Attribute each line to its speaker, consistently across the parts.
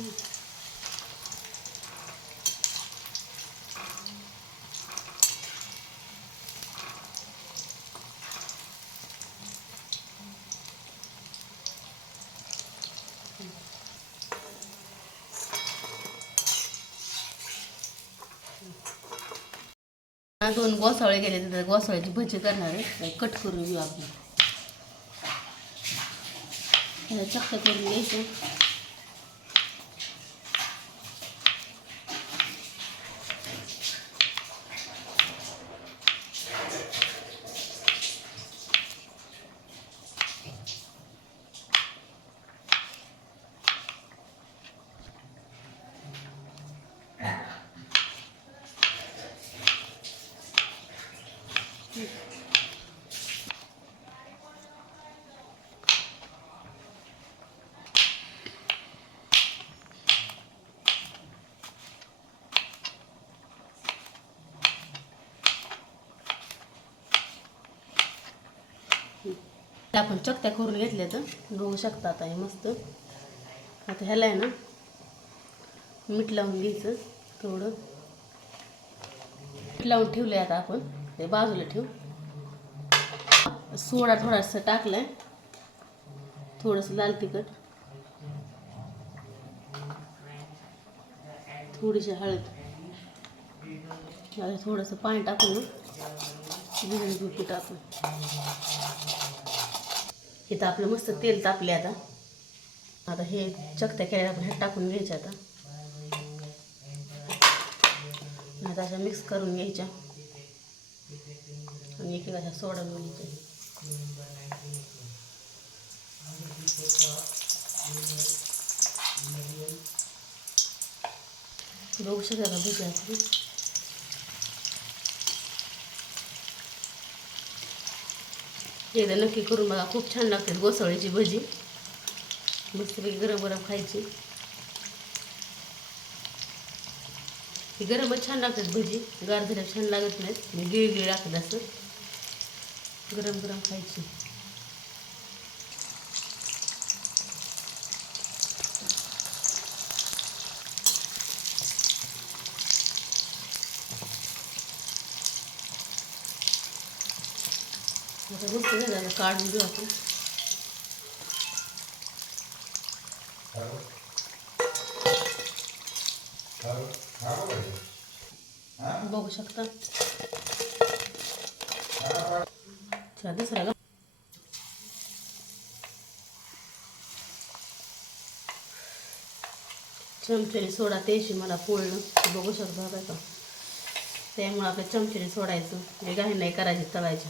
Speaker 1: Mm-hmm. दोन गोसावळे गेले तर गोसावळ्याची भजी करणार आहे कट करून घेऊ आपण. चक्क करून घ्यायचं. आपण चकत्या करून घेतल्या तर बघू शकता आता हे मस्त. आता ह्याला आहे ना मीठ लावून घ्यायचं थोडं. मीठ लावून ठेवलं आता आपण. ते बाजूला ठेवू. सोडा थोडासा टाकलाय. थोडंसं लाल तिखट. थोडीशी हळद. आता थोडंसं पाणी टाकून ना भिजून घेऊ टाकून. इथं आपलं मस्त तेल तापले आता. आता हे चकत्या केल्या आपण ह्यात टाकून घ्यायच्या आता. आता अशा मिक्स करून घ्यायच्या. आणि एक अशा सोडून घ्यायच्या बघू शकता ना भजी एकदा नक्की करून बघा खूप छान लागते गोसवळीची भजी. मस्तपैकी गरम गरम खायची. ही गरमच छान लागतात भजी. गार झाल्या छान लागत नाहीत. मी गिळ लागतात असं. गरम गरम खायची आता मस्त झालं काढून घेऊ आपण बघू शकता अच्छा दुसरा सोडा त्याशी मला पोळणं. ते बघू शकता आता का? त्यामुळं आपल्या चमच्याने सोडायचं. हे काही नाही करायची तळायचे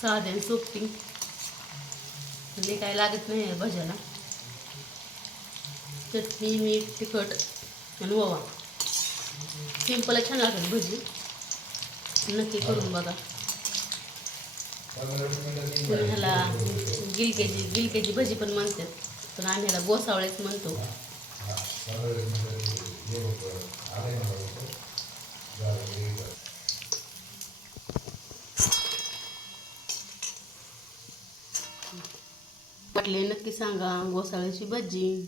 Speaker 1: साधे सोपटी म्हणजे काय लागत नाही आहे भज्याला. चटणी मीठ तिखट आणि ओवा. सिंपल छान लागेल भजी. नक्की करून बघा. ह्याला गिलक्याची गिलक्याची भजी पण म्हणतात. पण आम्ही ह्याला गोसावळेच म्हणतो. वाटले नक्की सांगा गोसाळ्याची भजी.